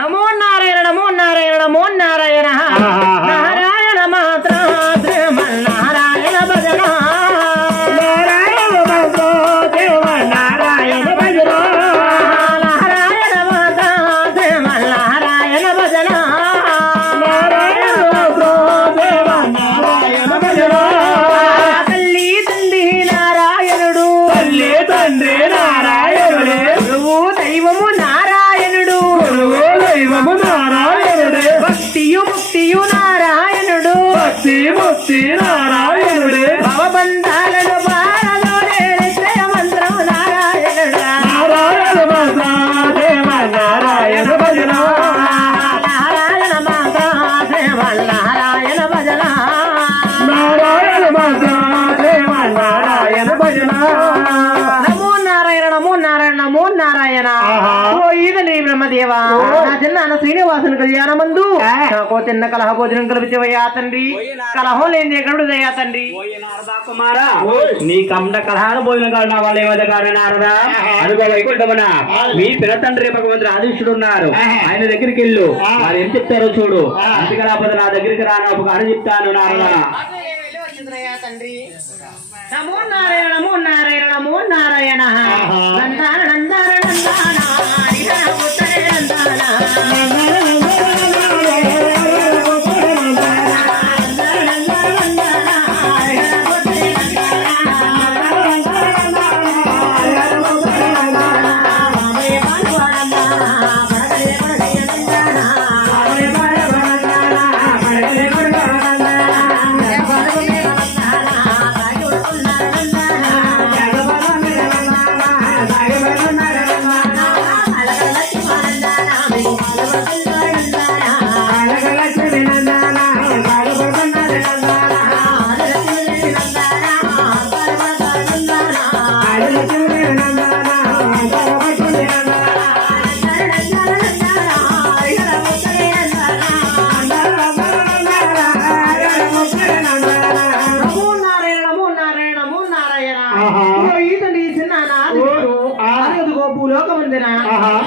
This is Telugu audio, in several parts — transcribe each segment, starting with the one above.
నమో నారాయణ నమో నారాయణ నమో నారాయణ నారాయణ మాత్ర నారాయణ భజన నారాయణ మాత్ర నారాయణ భజన నారాయణ మాత్ర నారాయణ భజన నారాయణ మాత్ర నారాయణ భజన తల్లి తండ్రి నారాయణుడు తల్లి తండ్రి నారాయణుడు గురువు దైవము నారాయణుడు గురువు దైవము నారాయణుడే భక్తియు ముక్తియు నారాయణుడు భక్తి ముక్తి నారాయణుడే భవబంధాలను బారలోనే నిశ్చయ మంత్రము నారాయణుడు నారాయణ మాత దేవ నారాయణ భజన నారాయణ మాత దేవ నారాయణ భజన నారాయణ మాత దేవ నారాయణ భజన నమో నారాయణ నమో నారాయణ నమో నారాయణ ఓ ఈదని బ్రహ్మదేవ నా చిన్న శ్రీనివాసుని కళ్యాణమందు నాకో చిన్న కలహ భోజనం కల్పించవయ్యా తండ్రి కలహం లేని ఎక్కడు దయ్యా తండ్రి కుమారా నీ కమట కలహాలు భోజనం కాదు నా వాళ్ళు ఏమో కాదు నారదా అనుకో వైకుంఠమన మీ పిన తండ్రి భగవంతుడు ఆదిష్టుడు ఉన్నారు ఆయన దగ్గరికి వెళ్ళు వారు ఏం చెప్తారో చూడు అంతకరాపద నా దగ్గరికి రాను ఒక అని చెప్తాను నారదా నమో నారాయణ నమో నారాయణ నమో నారాయణ నందాన నందాన నందాన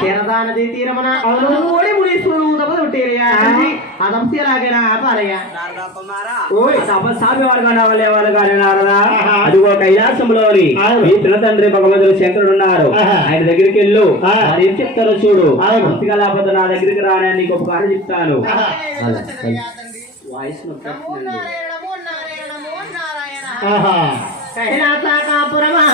తీరదానది తీరమన ఓడి మునీశ్వరుడు తపదొట్టేరయ్యా అదంశలాగేనా ఆపాలయ్యా తపస్సామి వారు కానీ వాళ్ళు కానీ నారదా అదిగో కైలాసంలోని మీ పిన తండ్రి భగవంతుడు శంకరుడు ఉన్నారు ఆయన దగ్గరికి వెళ్ళు వారు ఏం చెప్తారో చూడు అంతగా లేకపోతే నా దగ్గరికి రాని నీకు ఒక కారణం చెప్తాను వాయిస్ కైలాసకాపురమా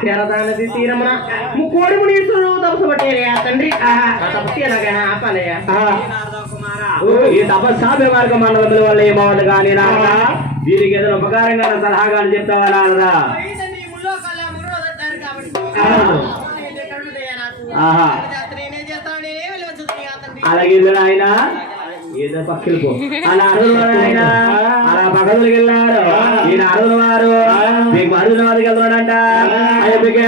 తీరదానది తీరమన ముక్కోడి మునీశ్వరుడు తపసపట్టేరయ్యా తండ్రి తపస్సు ఎలాగైనా ఆపాలయ్యా ఈ తపస్సాభ్య మార్గ మండలం వల్ల ఏమవుతుంది కానీ నారదా వీరికి ఏదైనా ఉపకారంగా సలహాగాని చెప్తావా నారదా ఆహా నేనే చేస్తాను, నేనే వెళ్ళి వచ్చేది తండ్రి. అలాగే ఆయన ఏదో పక్కలకు అలా అరువుల వారు ఆయన అలా పక్కలకు వెళ్ళారు. ఈయన అరువుల వారు మీకు అరువుల వారికి వెళ్తున్నాడంట. అయ్యప్పకే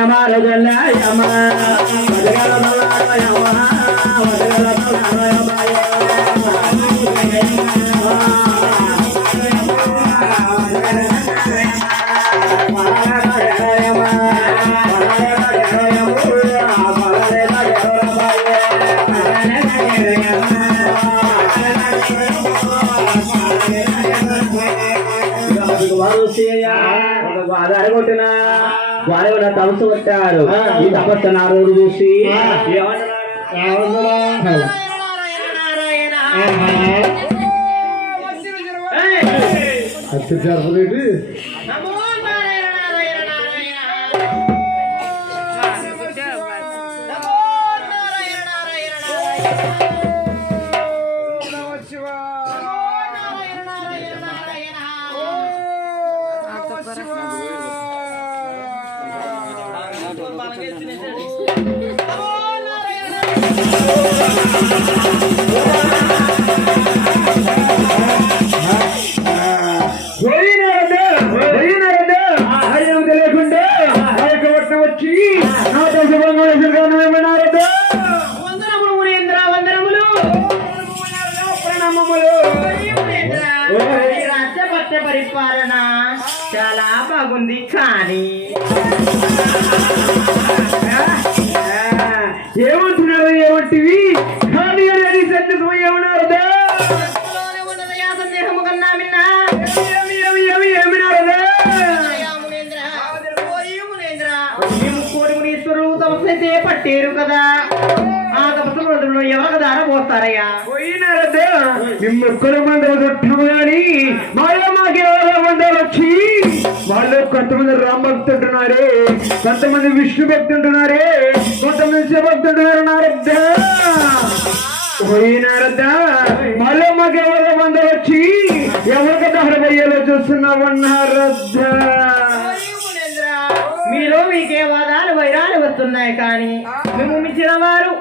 కొట్టిన వారు తపస్సు కొట్టారు. ఈ తపస్సు నారదుడు చూసి నమో నారాయణ నారాయణ నారాయణ. నమో నారాయణ నారాయణ నారాయణ. తెలియకుండా వచ్చి వందనములు మునీంద్ర, వందనములు ప్రణామములు. ఈ రాజ్యపట్ల పరిపాలన చాలా బాగుంది. కానీ ఏమంటున్నారు? ఏమంటివి? కానీ అనేది సత్యం ఏమన్నారు? సందేహము కన్నా మిన్నా ఏమినారదా? మునీశ్వరుడు తపస్సైతే పట్టేరు కదా, ఆ తపస్సు రోజుల్లో ఎవరికి దార పోస్తారయ్యా? పోయినారదా? మిమ్మొక్కరు మందలు చుట్టము గాని మాలో మాకెవరో మందలు వచ్చి వాళ్ళు కొంతమంది రామ్ భక్తి ఉంటున్నారే, కొంతమంది విష్ణు భక్తి ఉంటున్నారే, కొంతమంది శివభక్తి ఉంటున్నారు. నారద్దా పోయినారద్దా? మళ్ళీ మాకెవరో మందలు వచ్చి ఎవరికి దహరబయ్యేలో చూస్తున్నామన్నారద్దా? మీరు మీకే వాదాలు వైరాలు వస్తున్నాయి, కానీ మేము మించిన వారు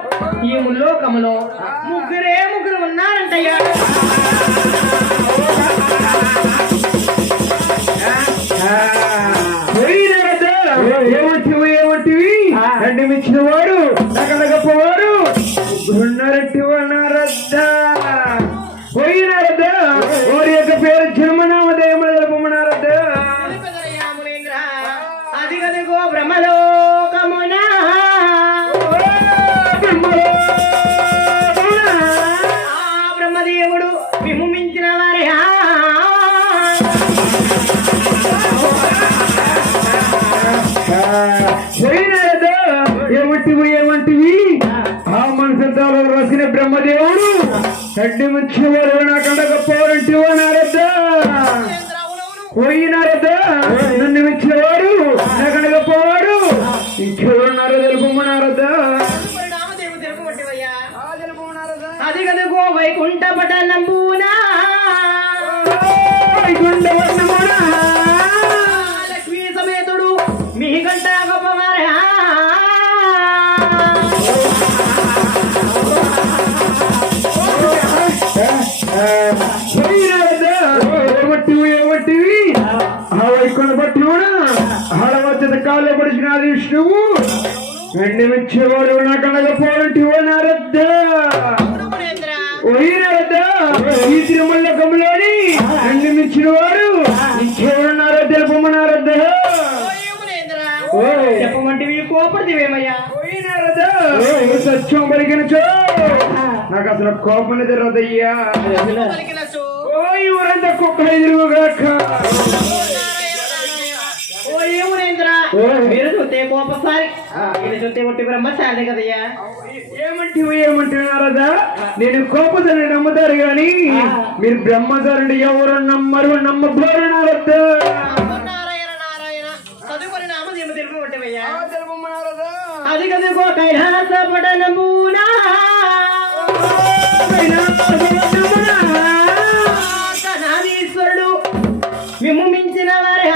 ఈ ముల్లోకములో ముగ్గురు ఉన్నారంటయ్యా. ఏమంటివి? రెండు మించిన వారు నగలగపోవారు ఉన్నారట్టివన్నారద్దా? పోయినారద్దా? వారి యొక్క పేరు జన్మనామదేములు తెలుపమన్నారద్దా? అది కదిగో బ్రహ్మలోకమునా బ్రహ్మదేవుడు మేము మించిన వారే. పోయినారద్దా? ఏమంటివి? ఆ మనసంతాలో రాసిన బ్రహ్మదేవుడు గడ్డి మించిన వారు నాకండకపోవాలంటే అన్నారద్దా? పోయినారద్దా? నన్ను మించిన వారు నాకండకపోవారు ఇంకెవరున్నారో తెలుపమన్నారద్దా? అది కదుగో వైకుంఠ పట్టణంబునా లక్ష్మీ సమేతుడు మీ గంట గొప్పవారే. ఏమంటివి? ఆ వైకుంఠ పట్టున హళవచ్చత కాళ్ళ పడిచిన విష్ణువు వెండి మించేవాడు నాకనకపోవాలంటే నారద్దా? పోయినారద్దా? ఈ తిరుమలకంలోని వెండి మించిన వారు ఇంకెవరున్నారో తెలుపమన్నారద్దా? చెప్పమంటివి కోపడివేమయ్యా? పోయినారద్దా? సత్యం పలికినచో నాకు అసలు కోపం ఎదురదయ్యా. ఊరంతా కుక్క ఎదురుగాక. మీరు చూస్తే కోపసారి ఇది చూస్తే ఒట్టి బ్రహ్మచారి కదయ్యా. ఏమంటున్నారదా? నేను కోపసారి నమ్ముతారు గాని మీరు బ్రహ్మచారుడు ఎవరు నమ్మరు, నమ్మబోరు నారద్దా? అది కదుగో కైలాస పట్టణమునా నాదీశ్వరుడు మేము మించిన వారే.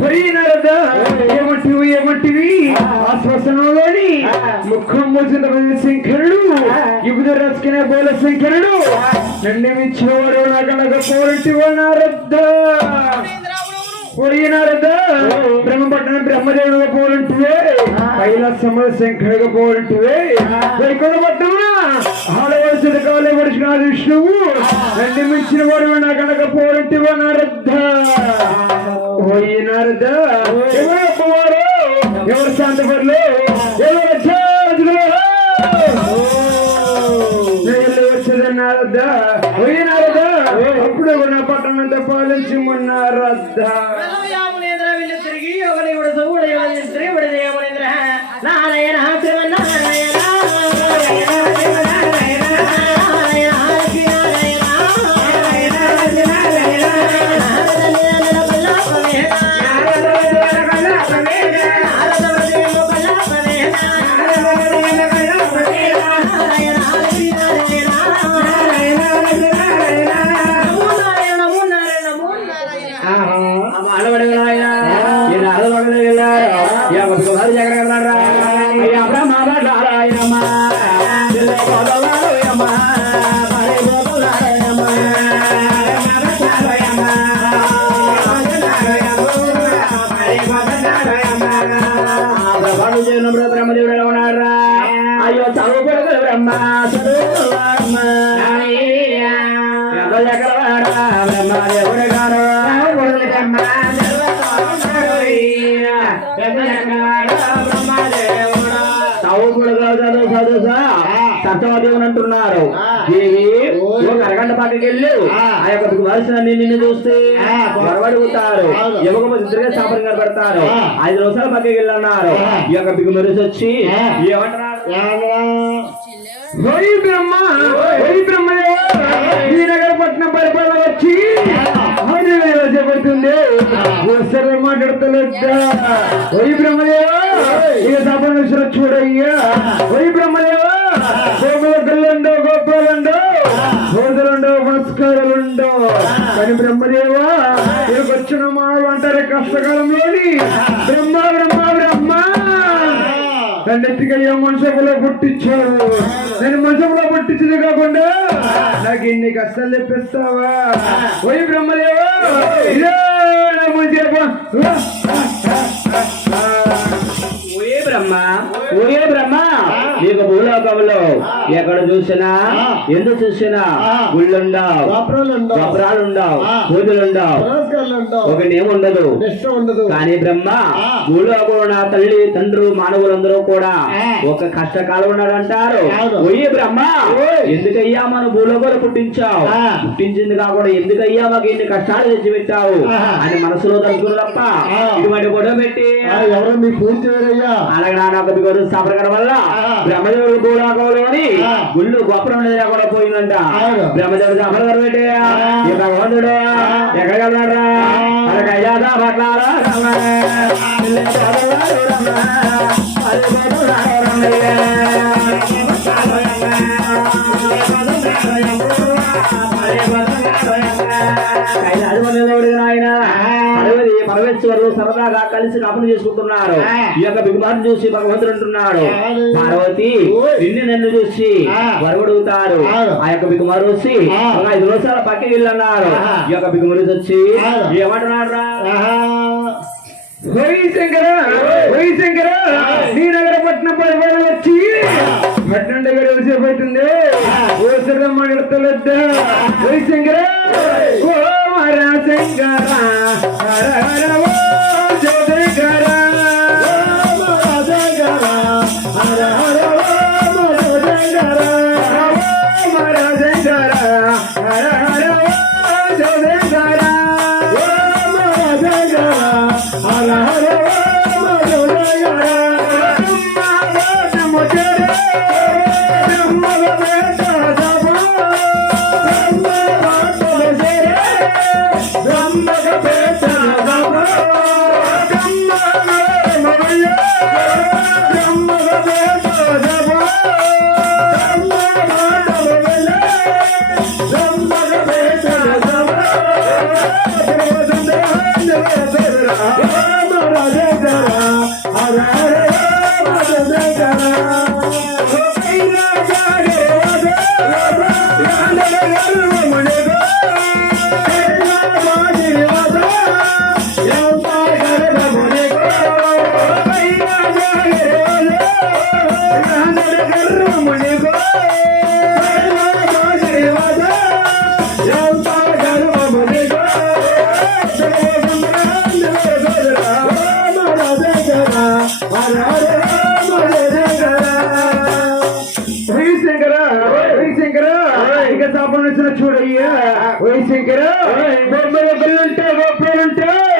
పోయినారదా ఏమంటివి ఆ శ్వసనంలోని ముఖం మూసిన శంకరుడు యుగుద రచకిన బోల శంకరుడు నన్ను ఇచ్చినవాడు నాకనక పోరంటివా నారద్దా పోయినారదా బ్రహ్మపట్నం బ్రహ్మదేవుడుగా పోలంటివే కైలాసముల శంకరుడుగా పోలంటివే వైకుంఠపట్నమున ఆడవలసిన కాలే వరుసిన విష్ణువు నన్ను మించిన వాడు నాకనక పోలంటివా నారద్దా పోయినారదా ఎవరు అప్పవారు ఎవరు శాంతపరులు ఎవరు వచ్చేదన్నారద్దా పోయినారదా అప్పుడు నా పట్టణంతో పాలించి మొన్నారద్దా తిరిగి ఒకరి సౌడు నారాయణ నారాయణ బ్రహ్మదేవుడు ఎలా ఉన్నారా? అయ్యో చదువుకోడు బ్రహ్మ బ్రహ్మదేవుడు గారు సత్యవదేవుని అంటున్నారు. దేవి ఒక అరగంట పక్కకి వెళ్ళి ఆ యొక్క వర్ష నిన్ను చూస్తే మరవడుగుతారు. యువక ఇద్దరుగా శాపం కనబడతారు. 5 నిమిషాలు పక్కకి వెళ్ళి అన్నారు. ఈ యొక్క బిగు మెరిసి వచ్చి ఏమంటున్నారు? నగరపట్నం పరిపాలన వచ్చి చెప్పడుతుంది మాట్లాడతలేద్దా ఓయ్ బ్రహ్మదేవా ఈ సభ చూడయ్యా ఓయ్ బ్రహ్మదేవా గోపాలండో గోపాలండో సోదరుండో నమస్కారాలుండో కానీ బ్రహ్మదేవా ఇక్కడికి వచ్చిన మానవులు అంటారే కష్టకాలంలోని బ్రహ్మ బ్రహ్మ బ్రహ్మ నన్నెత్తికయ్యా మనసులో పుట్టించారు. నేను మనసులో పుట్టించింది కాకుండా నాకు ఇన్ని కష్టాలు తెప్పిస్తావా ఓయ్ బ్రహ్మదేవా ఓయే బ్రహ్మ నీకు భూలోకంలో ఎక్కడ చూసినా ఎందుకు చూసినా గుళ్ళుండవు, గోపురాలుండవు, పూజలుండవు, ఒకటేముండదు. కానీ బ్రహ్మ భూలోకంలో నా తల్లి తండ్రు మానవులందరూ కూడా ఒక కష్టకాలం ఉన్నాడు అంటారు. ఓయే బ్రహ్మ ఎందుకయ్యా మన భూలోకంలో పుట్టించావు? పుట్టించింది కాకుండా ఎందుకయ్యా మాకు ఇన్ని కష్టాలు తెచ్చి పెట్టావు అని మనసులో తలుచుకుని తప్ప ఇటువంటి గొడవ పెట్టి ఎవరు మీ పూర్తి వేరయ్యా అలాగే నాన్న బిగురు సఫరకడం వల్ల బ్రహ్మదేవుడు భూలోకంలోని గుళ్ళు గొప్పరం కూడా పోయిందంట. బ్రహ్మదేవుడు సఫరకరం పెట్టి ఈ భగవంతుడు ఎక్కడికి వెళ్ళారా అలాగే అయ్యాదా పట్లారా పరమేశ్వరులు సరదాగా కలిసి కాపులు చేసుకుంటున్నారు. ఈ యొక్క బిగుమాన్ని చూసి భగవంతుడు అంటున్నాడు, పార్వతి నిన్ను నన్ను చూసి వరవడుగుతారు. ఆ యొక్క బిగుమారు వచ్చి 5 నిమిషాల పక్కకి వెళ్ళన్నారు. ఈ యొక్క బిగుమరు వచ్చి ఏమంటున్నాడు రా శంకర నీ నగరపట్నం పరిపాలన వచ్చి పట్నం దగ్గర సేపు అవుతుంది. ఓ శ్రమ ఎడతలొద్దా ఓయ్ శంకర ఓ మరా శంకర హర హర ఓ శంకర హర హర ఓ శంకర మరా శంకర హర హర ఓ శంకర హర హర చూడయ్యా ఓ శంకర బొమ్మలుంటాయి గొప్పలుంటాయి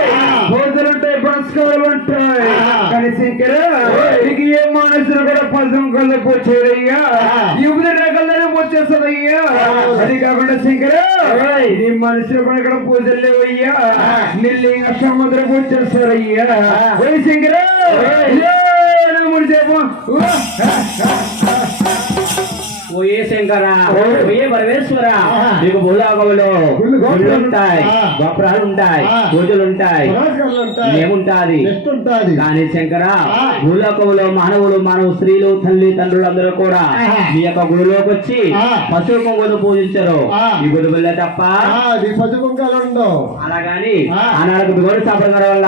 భోజలుంటాయి పురస్కారాలు ఉంటాయి కానీ శంకర నీకు ఏ మనసులు కూడా పదం కళ్ళ పోచేదయ్యా యువత రకాలనే పోచేస్తుందయ్యా అది కాకుండా శంకర నీ మనసులు కూడా ఇక్కడ పూజలు లేవయ్యా నిల్లి సముద్రం పోచేస్తారయ్యా ఓ శంకర ఓయే శంకర ఓయే పరమేశ్వర నీకు భూలోకంలో గుళ్ళుంటాయి గోపురాలు ఉంటాయి పూజలు ఉంటాయి ఏముంటాది కానీ శంకర భూలోకంలో మానవ స్త్రీలు తల్లి తండ్రులు అందరూ కూడా మీ యొక్క గుడిలోకి వచ్చి పశువు కొంగులు పూజించరు ఈ గుడి వల్ల తప్ప అలాగాని ఆనాడు గుడి సాపడం వల్ల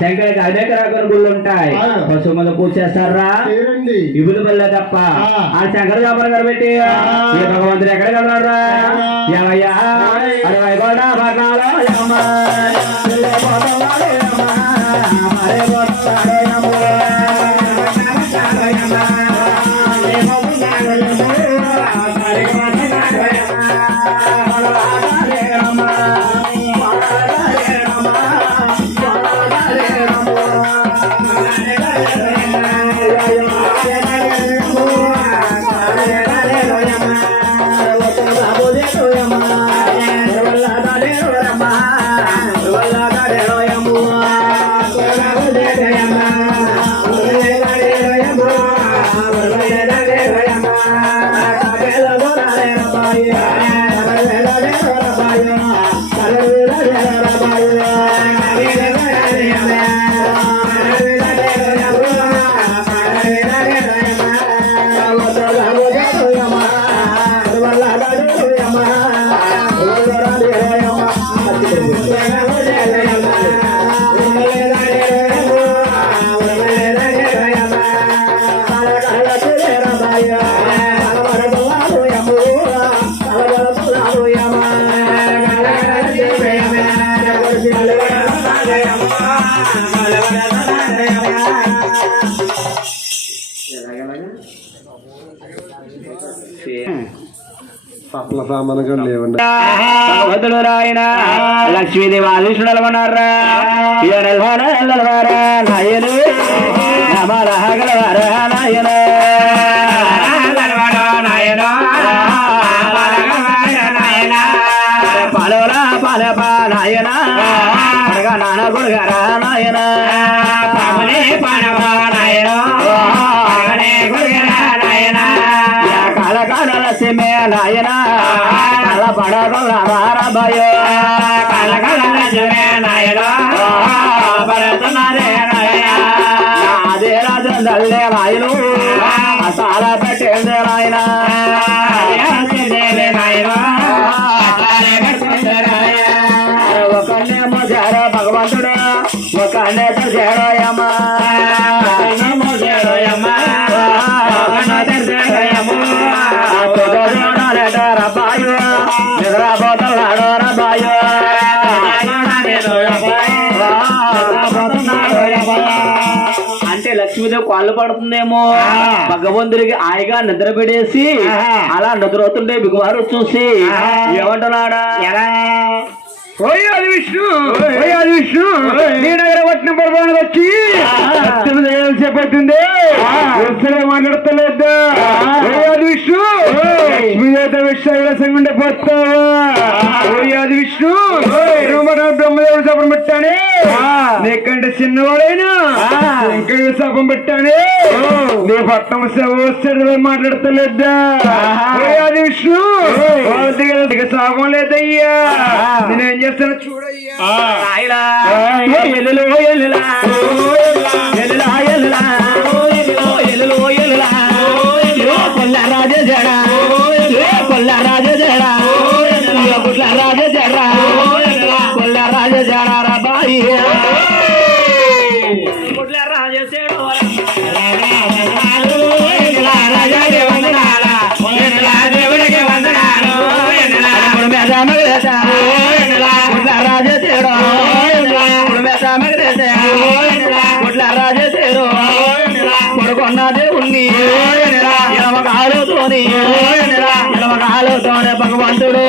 శంకరకి అనేక రకాల గుళ్ళు ఉంటాయి పశువు మీద పూజ చేస్తారా ఈ గుడి వల్ల తప్ప ఆ శంకర వ్యాపారం గారు పెట్టి ఏ భగవంతుడు ఎక్కడ కలరా ఎవయ్యా అరవై కూడా భగ్నాలు భగవంతుడు రాయన లక్ష్మీదేవి ఆదిష్ణుడు అలవన్నారా నాయను నమలహగలవారా నాయన పాలవరా పాలపా నాయన నాన్న గురుగారా నాయన పాడవా నాయన కాలకాల సిమే నాయన కల పడగలవారభయ కాలకాల సిమే నాయన పడుతున్నారే నాయన అదే రాజు దల్లే రాయలు అసాల పెట్టేదే నాయన ఒకనేమో చేర భగవంతుడు ఒకనే చేరయమ్మా అంటే లక్ష్మీదేవి కాళ్ళు పడుతుందేమో భగవంతుడికి హాయిగా నిద్ర పెడేసి అలా నిద్రవుతుంటే బిగువారు చూసి ఏమంటున్నాడా అది విష్ణు నీ దగ్గర పట్టిన పర్వానికి వచ్చి చేపట్టింది మాట్లాడతలేదా అది విష్ణు లక్ష్మీదేవత విశ్వాసం ఉండే పోతావా అది విష్ణు బ్రహ్మదేవుడు శాపం పెట్టానే నీకంటే చిన్నవాడైనా ఇంకా శాపం పెట్టానే నీ పట్టణం వస్తాడు మాట్లాడతలేదా అది విష్ణు శాపం లేదయ్యా నేనేం చేస్తాను చూడయ్యా ఎల్లులో పట్టుకొని ఎడమకాలుతోనే భగవంతుడు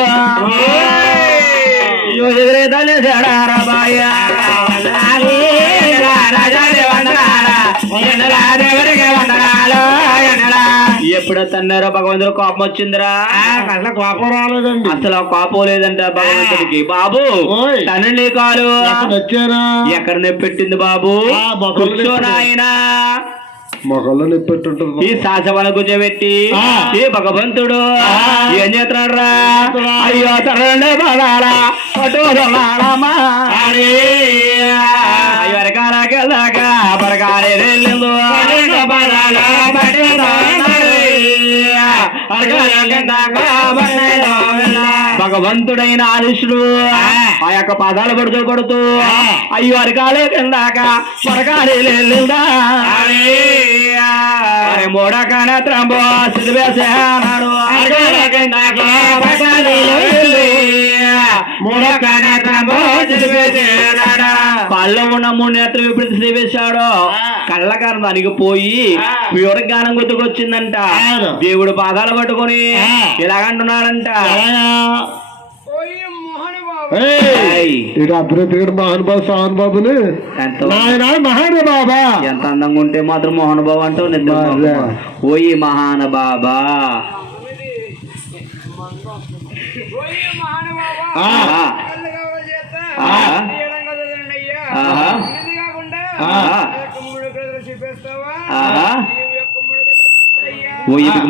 ఎదురేదాలే రాబాయ ఎప్పుడు తన్నారో భగవంతుడు కోపం వచ్చిందిరా అసలు కోపం రాలేదండి. అసలు కోపం లేదంట భగవంతుడికి. బాబు తనండి కాలు వచ్చారా ఎక్కడ నెప్పెట్టింది బాబు? కూర్చోనాయనా మొగల్లో నెప్పెట్టుంటది. ఈ శాసవన కూర్చోబెట్టి ఏ భగవంతుడు ఏం చేస్తున్నాడు రా? అయ్యో తరండి బాడాలా అయ్యో అరకాలకెళ్ళాక పరకాలే భగవంతుడైన ఆదిశుడు ఆ యొక్క పాదాలు పడుతూ పడుతూ అయ్యో అరకాలే కిందాక పరకాలే మూడకాన త్రంబో సిలివేసాడు పళ్ళలో ఉన్న 3 నేత్రం ఎప్పుడు శ్రీవేశాడో కళ్ళకారం అనిగిపోయి ప్యూర గానం గుర్తుకొచ్చిందంట. దేవుడు పాదాలు పట్టుకొని ఇలాగంటున్నాడంట, అభివృద్ధి మహానుభావ సాహన్ బాబుని మహానుభాబా ఎంత అందంగా ఉంటే మాత్రం మోహనబాబు అంటావు. నిద్ర ఓయి మహానుబాబా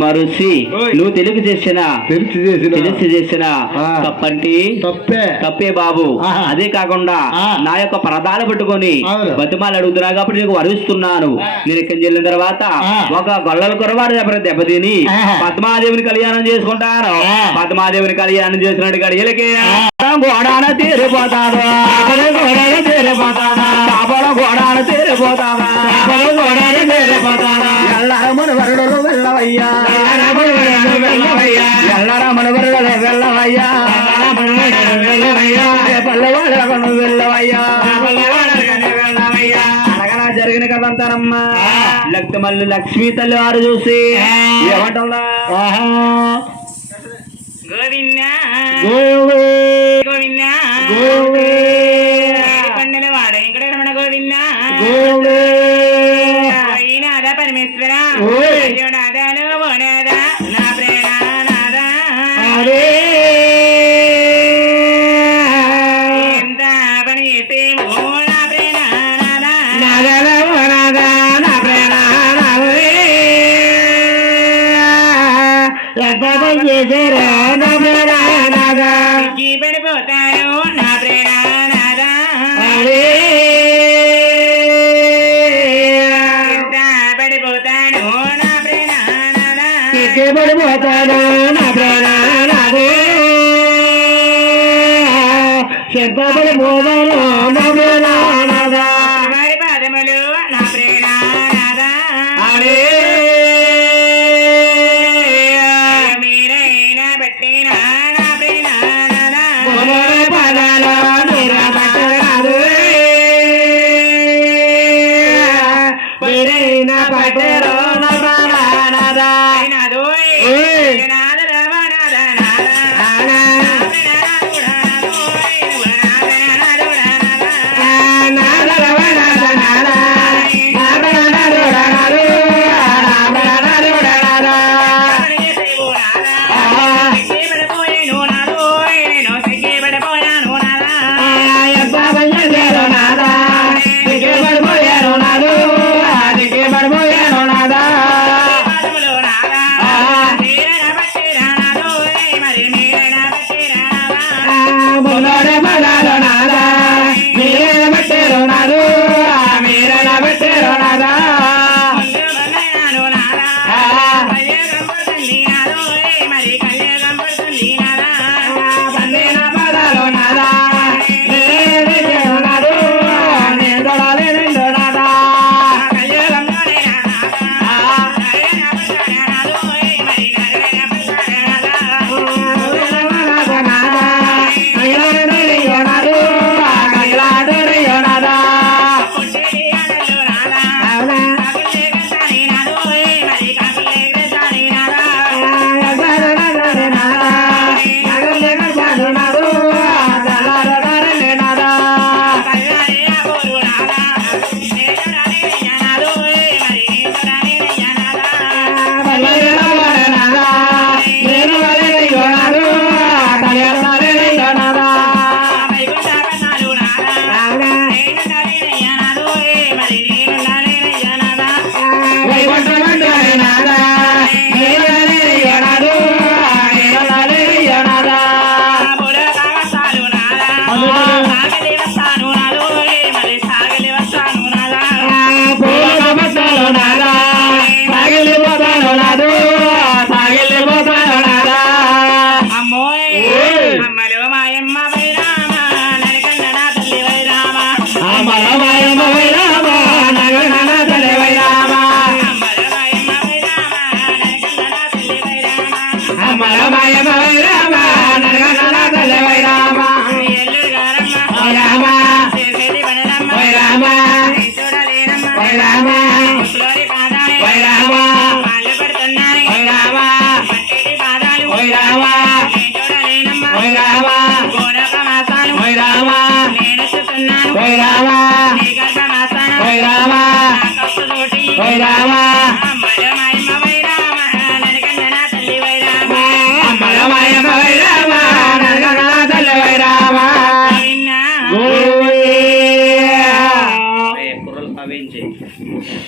మరుసి నువ్వు తెలుగు తెలిసి చేసిన తప్పంటే తప్పే బాబు. అదే కాకుండా నా యొక్క పరదాలు పట్టుకొని బతిమాలు అడుగుతున్నా కాబట్టి నీకు వరుస్తున్నాను. నేను ఇక్కడి వెళ్ళిన తర్వాత ఒక గొల్లల కొరవాడు దెబ్బతిని పద్మాదేవిని కళ్యాణం చేసుకుంటాను. పద్మాదేవిని కళ్యాణం చేసినట్టు గడియలకి గోడాన తీరిపోతాడు, గోడాన తీరిపోతాడు, ఎల్లరమణ వరుడు వెళ్ళవయ్యా, ఎల్లరమణ వరుడు వెళ్ళవయ్యా, పల్లెవాడను వెళ్ళవయ్యా. అనగా జరిగిన కదంతానమ్మా మళ్ళీ లక్ష్మీ తల్లి వారు చూసి ఏమంటుందా? గోవిందా గోవిందా పండుగ వాడు ఇక్కడ రమణ గోవిందా నాదా పరమేశ్వర నాదాలు ఓనాదా నా ప్రేణ నాదా ఎంత పని చేస్తే నా ప్రేణ నాదా నాదాలు ఓనాదా నా ప్రేణ చేసారా నా ప్రేణ నాదా పడిపోతారు నా ప్రేణ నాదా పడిపోతాను నా ప్రేణ నాదా పడిపోతాను నా ప్రేణ నాదే పడిపోతాను నా ప్రేణ నాదా వారి పాదములు నా ప్రేణ నాదా మీరైనా పెట్టినా నా ప్రేణ నాదా పదాలు మీరా పట్టరాదు మీరైనా పట్టరు నా ప్రాణ నాదా నాదో నాద రమ నాద నాద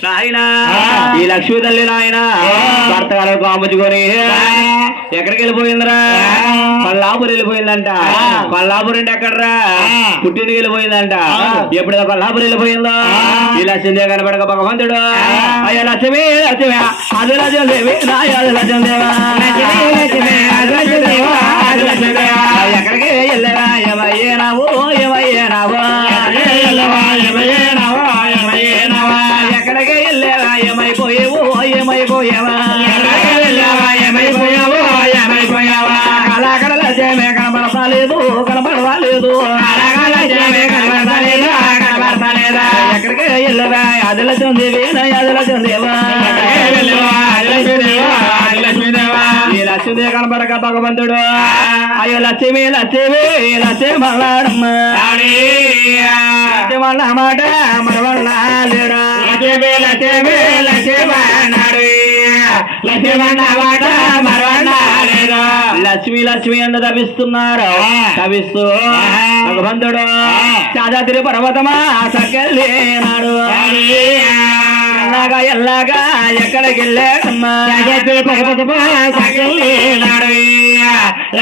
నాయనా ఈ లక్ష్మీ తల్లి నాయన భర్త గారు కాముచుకొని ఎక్కడికి వెళ్ళిపోయిందిరా? కొల్లాపూర్ వెళ్ళిపోయిందంట. కొల్లాపూర్ అంటే ఎక్కడరా? పుట్టినకి వెళ్ళిపోయిందంట. ఎప్పుడైతే కొల్లాపూర్ వెళ్ళిపోయిందో ఈ లక్ష్మీదే కనపడక భగవంతుడు అయ్యా లక్ష్మి లక్ష్మి అది లక్ష్మీదేవి అది లక్ష్మీదేవా ఎక్కడికి వెళ్ళరా? ఏమయ్యేనావు ఏమయ్యేనావు ఎక్కడికి వెళ్ళావా? ఏమైపోయేవు ఏమైపోయావా కళాకళ లక్ష్మే కనబడతాలేదు కనబడలేదు ఎక్కడికి వెళ్ళవా? అది లక్ష్మీదేవి అది లక్ష్మీదేవా ఈ లక్ష్మీదేవి కనబడక భగవంతుడు అయ్యో లక్ష్మి లక్ష్మి లక్ష్మి మళ్ళాడమ్మ లక్ష్మణ మాట మరవళ్ళ లేడా లక్ష్మి లక్ష్మి లక్ష్మి లక్ష్మి అండ తపిస్తున్నారు. తపిస్తూ భగవంతుడు చాదాద్రి పర్వతమా సకెళ్ళేనాడు. ఎల్లాగా ఎల్లాగా ఎక్కడికి వెళ్ళాడమ్మా? పర్వతమా సకెళ్ళేనాడు.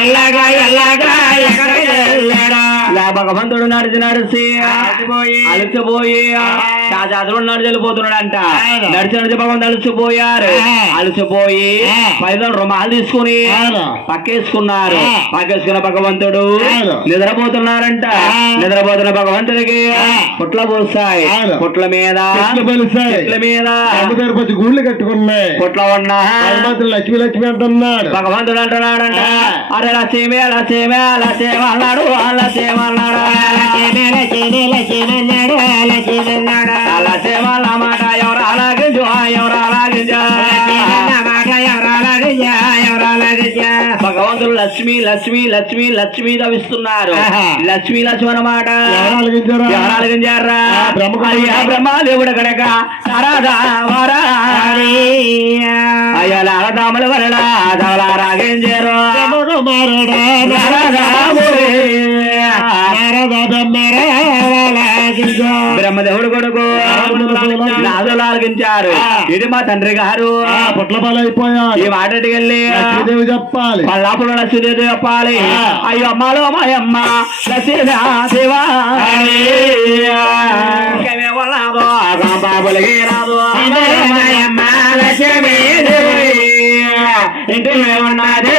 ఎల్లాగా ఎల్లాగా ఎక్కడికి వెళ్ళాడా? భగవంతుడు నడిచి నడిచి అలసిపోయి చాదాద్రుడు నడిచి వెళ్ళిపోతున్నాడంట. నడిచి నడిచి భగవంతుడు అలసిపోయారు. అలసిపోయి పైన రుమాలు తీసుకుని పక్కేసుకున్నారు. పక్కేసుకున్న భగవంతుడు నిద్రపోతున్నారంట. నిద్రపోతున్న భగవంతుడికి పుట్ల పోస్తాయి. పుట్ల మీద చెట్ల మీద గూళ్ళు కట్టుకున్నాయి. పుట్ల ఉన్నా లక్ష్మి లక్ష్మి అంటున్నాడు. భగవంతుడు అంటున్నాడంట అరే లక్ష్మి లక్ష్మి లక్ష్మి అన్నాడు లక్ష్మి అన్నాడు లక్ష్మి మాట ఎవరు అలాగించు ఎవరు అలాగించా భగవంతుడు లక్ష్మి లక్ష్మి లక్ష్మి లక్ష్మి తవిస్తున్నారు. లక్ష్మి లక్ష్మి అన్నమాట ఎవరాలగించారా? బ్రహ్మదేవుడు కనుక అయ్యా దాముల వరడా రాగించారు. బ్రహ్మదేవుడు కొడుకు నాదులు ఆలకించారు. ఇది మా తండ్రి గారు పుట్ల పాలైపోయారు. ఈ మాటకి వెళ్ళి లక్ష్మీదేవి చెప్పాలి. పల్లాపుడు లక్ష్మీదేవి చెప్పాలి. అయ్యో అమ్మలో మాయమ్మ లక్ష్మీదేవా బాబులకి రాదు ఇంటి ఉన్నది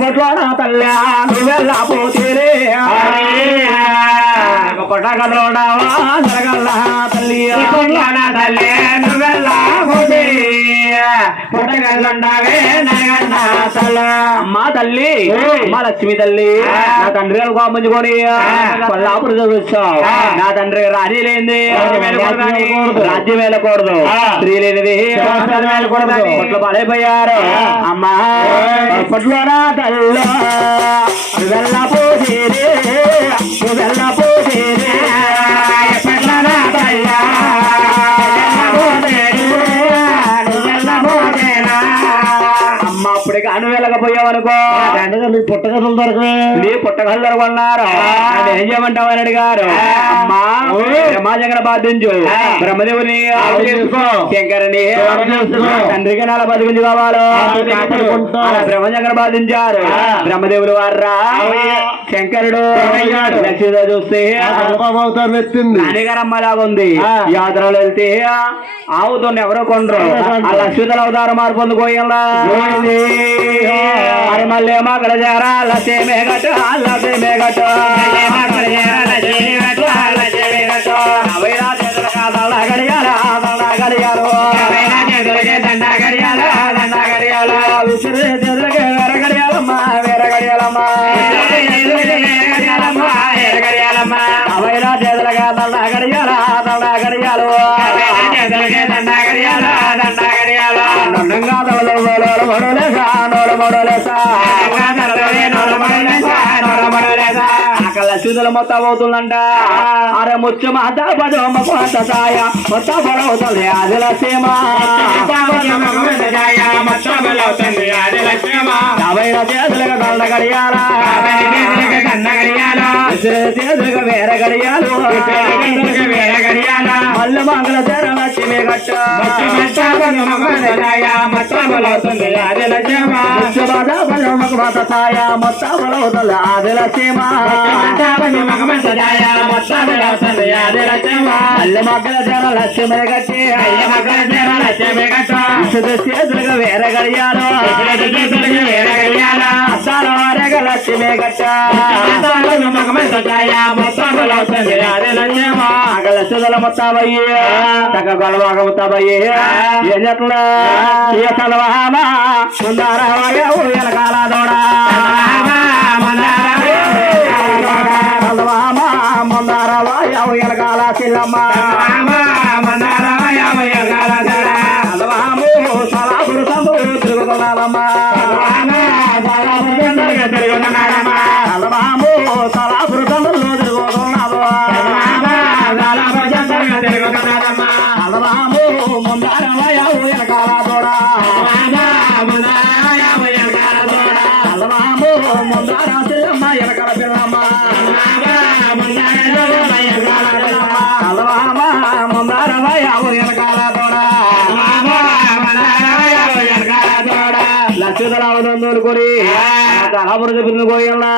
పొట్లో నా తల్లి నువ్వెల్లా పోతేనే పొట్టగల్లోడావా జరగల్లా తల్లి పొట్లో నా తల్లి నువ్వెల్లా పోతే పొట్టగల్లుండావే నరగన్నా తల్ల అమ్మా తల్లి అమ్మా లక్ష్మి తల్లి నా తండ్రి గారు కామంచుకొని కొల్లాపురం చదివిస్తావు. నా తండ్రి రాజీ లేనిది రాజ్యం వెళ్ళకూడదు. స్త్రీ లేనిది పొట్లు పాలైపోయారు. అమ్మా పొట్లో నా తల్లి వెళ్ళపోసేదే వెళ్ళపోసేదే పొట్ల నా తల్లి అమ్మ అప్పటికి అను వెళ్ళకపోయావనుకో నీ పుట్టగదులు దొరకవే. నీ పుట్టగలు దొరకన్నారు. ఏం చేయమంటావు అని అడిగారు. అమ్మా బ్రహ్మాజగన బాధించు బ్రహ్మదేవుని శంకరుని తండ్రికి నెల బతికించి కావాలో బ్రహ్మజగన బాధించారు. బ్రహ్మదేవులు వారా శంకరుడు లక్ష్మీతో చూస్తే ఎత్తింది నానిగారమ్మలాగా ఉంది. యాత్రలు వెళ్తే ఆవుతో ఎవరో కొండ్రు ఆ లక్ష్మీతల అవతారం మార్పు పొందుకోయాలా అరే మళ్ళీ అక్కడ చేరా లక్ష్మీ గట్టు లక్ష్మీ గట్టు గడియారు దండ గడియారు లక్ష్మీదల మొత్తం అవుతుందంట అరే ముచ్చు మాత పదమ్మకు అంత సాయ మొత్తం బలవుతుంది అది లక్ష్మ చేతులుగా దండ గడియాల చేతులుగా వేరే గడియాలు మల్లు మంగళ తెర లక్ష్మి గట్ట సాయ మొత్తం బలవుతుంది అది లక్ష్మ అల్లి మగ్గల తెర లక్ష్మి గట్టి చేతులుగా వేరే గడియాలు అద్దాల వారేగా లక్ష్మి గట్ట లక్ష్మీదల మొత్తాబయ్యి తగ్గ గొలవాగ మొత్తాబయ్యి ఏం చెట్లా ఏ తలవామా ముందారాయ ఎలకాల దోడా తలవామా ముందారాయ ఎలకాల చిల్లమ్మ తలవాము సలాపురు సందు తిరుగుతున్నారమ్మా తలవాము సలాపురు సందులో తిరుగుతున్నాడు తలవాము ముందారాయ ఎలకాల దోడా తలవాము ముందారా చిల్లమ్మ ఎలకాల పిల్లమ్మ తలవామా ముందారాయ ఎలకాల దోడా లక్ష్మీదల అవదందోలు కొడి తలపురు పిల్లలు కోయల్లా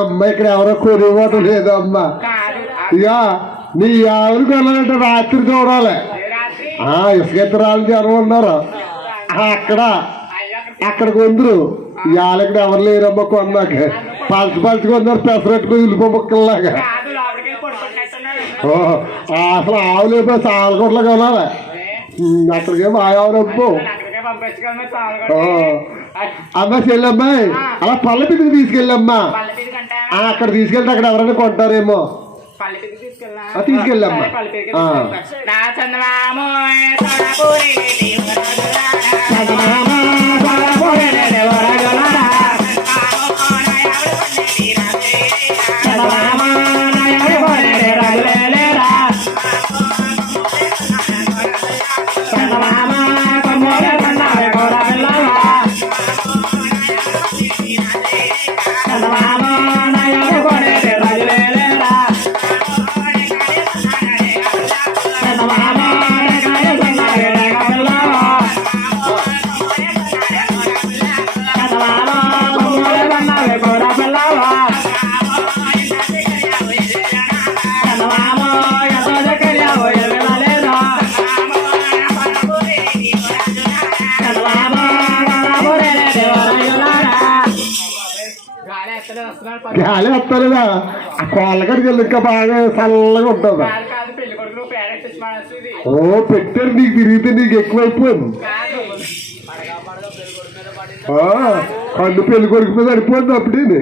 అమ్మ ఇక్కడ ఎవరో కొరిపోవటం లేదు అమ్మ ఇక నీ ఎవరికి వెళ్ళాలంటే రాత్రి చూడాలి ఇసుకెత్తరాలు జనం ఉన్నారు అక్కడికి వందరు ఇవాళ ఇక్కడ ఎవరు లేరమ్మ కొన్నాక పలుచుగా ఉన్నారు పెసరట్టుకు ఉల్లిపో ముక్కల్లాగా అసలు ఆవులు అయిపోయి సాలకొట్లా కొనాలి అక్కడికేమో ఆయావునప్పు అమ్మ చెల్లమ్మాయి అలా పల్లెపిదికి తీసుకెళ్ళమ్మా అక్కడ తీసుకెళ్తే అక్కడ ఎవరైనా కొంటారేమో తీసుకెళ్ళమ్మా గాలి వస్తారుగా ఆ కోళ్ళగడికి వెళ్ళి ఇంకా బాగా చల్లగా ఉంటుంది. ఓ పెట్టారు నీకు తిరిగితే నీకు ఎక్కువైపోయింది. కన్ను పెళ్లి కొడుకు మీద సరిపోయింది అప్పుడే.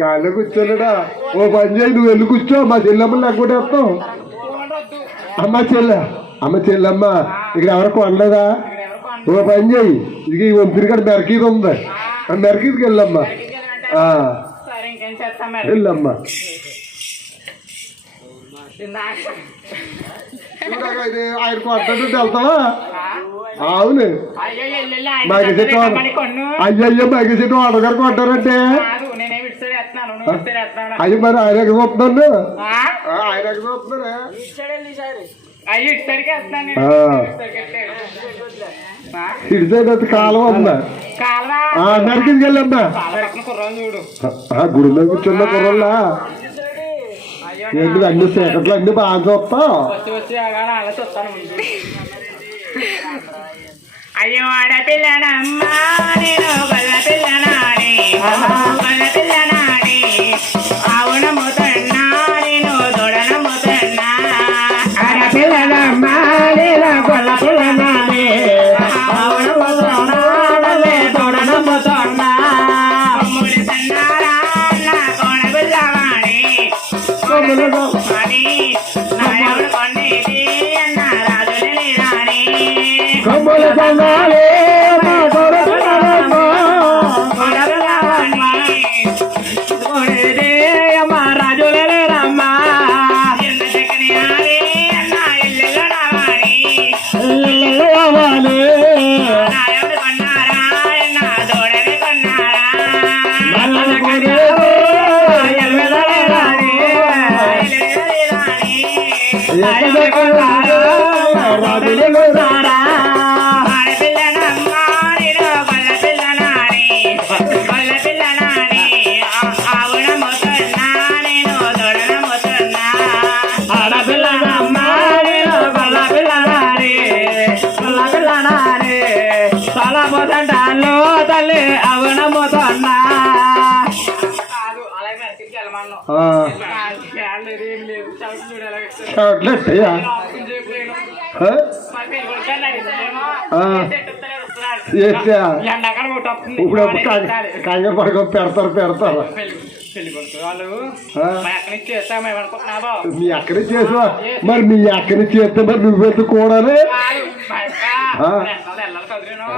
గాలిలో కూర్చోలేడా? ఓ పని చేయి, నువ్వు వెళ్ళి కూర్చో, మా చెల్లెమ్మలు లేకపోతే వస్తాం. అమ్మ చెల్లెమ్మ ఇక్కడ ఎవరికి వండలేదా? ఓ పని చేయి, ఇక ఈ వంతుని కాడ మెరకీది ఉంది, ఆ మెరకీదికి వెళ్ళమ్మా. వెళ్ళమ్మా. ఆయన కొట్టండి వెళ్తావా? అవును, మగ చెట్టు అయ్యయ్యో మగ చెట్టు ఆడగారు కొట్టారంటే అయ్యి మరి ఆయన చూస్తున్నాను, ఆయన చూస్తున్నారా? ఇటు సైడ్ అయితే కాలువ ఉందా? నరికింది వెళ్ళమ్మా. గుడి మీద కూర్చున్న కుర్రోళ్ళ ఏంటి అన్ని చీకట్లు అన్ని బాగా చూస్తావు. అయ్యో ఆడపిల్లనమ్మా నేను గొల్ల పిల్లనాడి గొల్ల పిల్లనాడి ఆవునమ్ముతున్నా నేను దొడనమ్ముతున్నా. ఆడపిల్లనమ్మా నేను గొల్ల పిల్లనాడి ఆవునమ్ముతున్నా దొడనమ్ముతున్నా. కొమ్ములు తన్నారా నా కోణ పిల్లవాడి నాయకుడు కొండేది అన్న రాజులని రాని కొమ్ములు తన్నారే నా కోణ పిల్లవాడి కొడేది అమ్మ రాజులని రమ్మా. ఎంత చక్కని ఆడి అన్న ఇల్లు రావాలి నాయకుడు కొన్నారా అన్న దూడని కొన్నారా. తల్లి అవునమ్మతున్నా. ఇప్పుడు కంగ పడుకో పెడతారు. మీ అక్కడి చేసావా? మరి మీ అక్కడి చేస్తే మరి నువ్వెంత కూడాలి?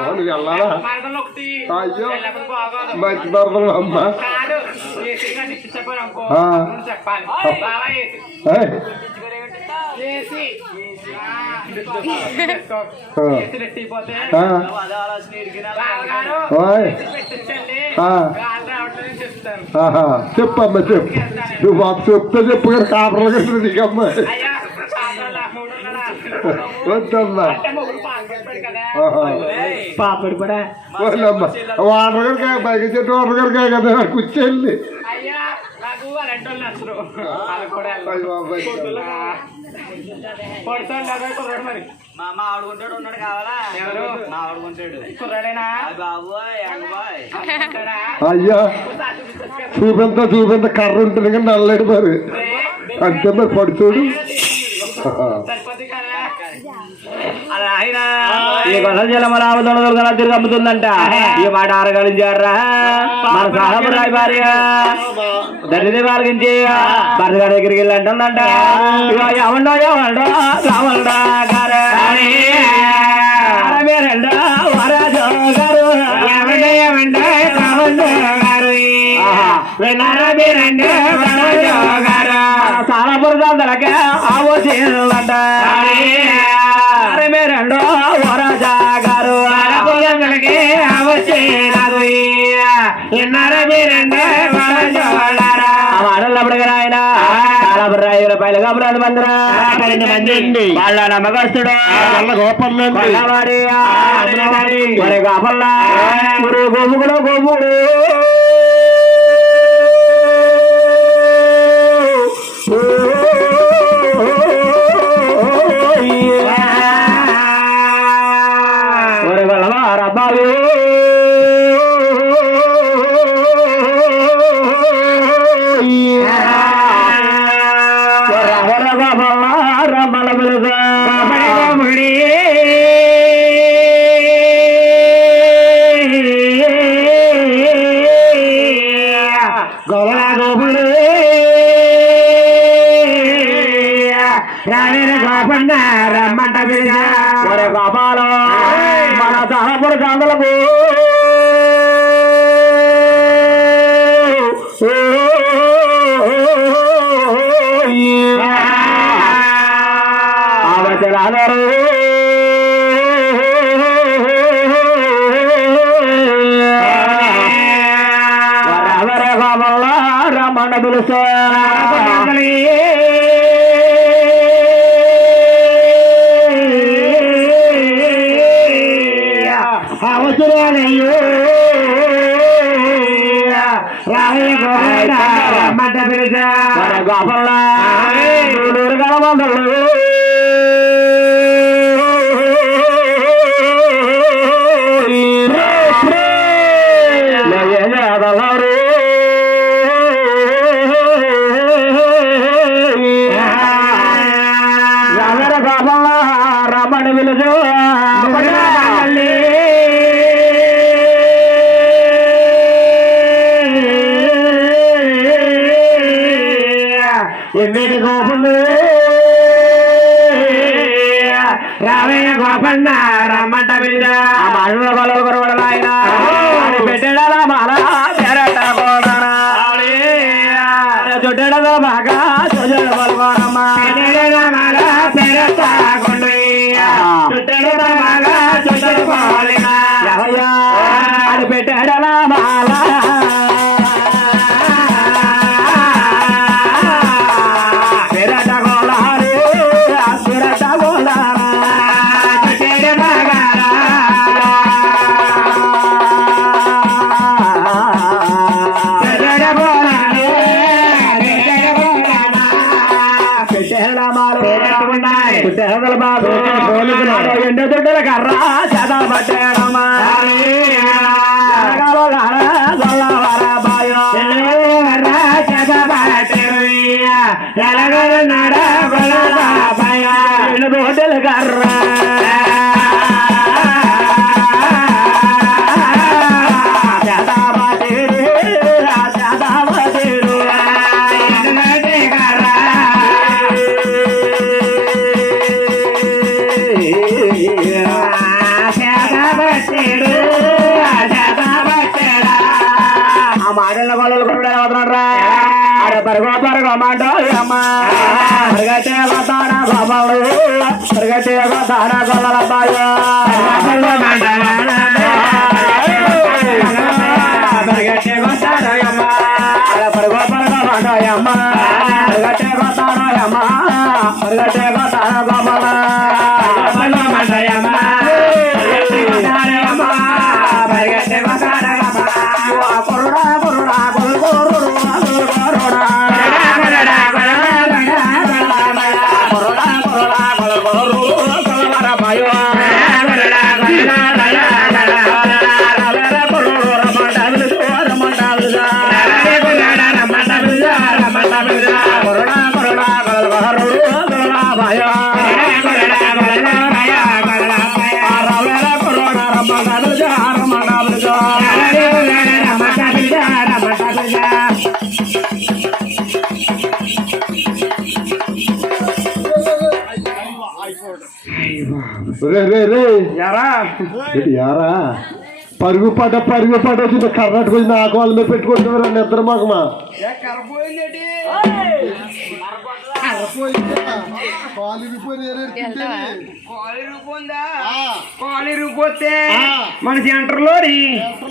నువ్వు వెళ్ళాలా? అయ్యో మంచి మరదలు అమ్మా. చెప్పమ్మా చెప్పు, నువ్వు మాకు చెప్తే చెప్పు కానీ కాపర్లు కట్టిన నీకమ్మా వద్దమ్మా. పాపడు కూడా వాటర్ గారు బయట చెట్టు వాటర్ గారు కాయ కదా కూర్చోండి. అయ్యా చూపెంత కర్ర ఉంటుంది కానీ నల్లడు మరి అంతే మరి పడుతుడు. ఈ కొస జలమరామ దొండదలు కదా తిరిగి అమ్ముతుందంట. ఈ మాట ఆరగలించారా మన సాహబు రాయి భార్య దళిత వారికి భర్త గారి దగ్గరికి వెళ్ళి అంటుందంట. ఏమండో రావండా గారు మీరండో వరాజు గారు ఏమండో రావండో గారు విన్నారా మీరండో వరాజు గారు సాలపురదాలకే ఆవోచిందంట. మీరండో వరాజా గారు ఆడపుల్లకి ఆవోచినారు విన్నారా మీరండో వరాజోలారా. మాటలప్పుడు ఆయన రూపాయలు కాబట్టి మందిరా 12 మంది వాళ్ళ నమ్మకస్తుడు గోపల్లాడి మరి గోపల్లా గోపుడు గోపుడు రబ్బాలు రమణ పిలుస్తా అవసరాలయ్యో రమ్మంట పిలిచా గోపల్లా గలవందలు రమణ పిలుచు ఎమ్మిడి గోపలు రావయ్య గోపన్న రమ్మంట పిలిచా మాటల గొడవలు గొడవలు ఆయన పెట్టడా మాల పెరట కోదనా చుట్టడదో బాగా చూజలు పలుకోనమ్మా మాల పెరట కొండ చుట్టడదో బాగా చూజలు పోలినా అది పెట్టడలా మాల ఎండ దొడ్డల కర్ర చదా పట్టేడమ్మా దొడ్డల కర్ర పరగో మాట అమ్మ పరిగెట్టే గోతాడ గోపాలు పరిగెట్టే గోతాడ గోపాల పరిగెట్టే గోతాడ అమ్మ పరగో మాట అమ్మ పరిగెట్టే గోతాడ అమ్మ పరిగెట్టే గోతాడ గోపాల మాట అమ్మ పరిగెట్టే గోతాడ కొరుడా కొరుడా కొరు యారా పరుగు పడ్డ వచ్చింది కర్ణాటక వచ్చి నాకు వాళ్ళ మీద పెట్టుకుంటున్నారు నిద్ర మాకమా కాలు రూపోతే మన సెంటర్ లో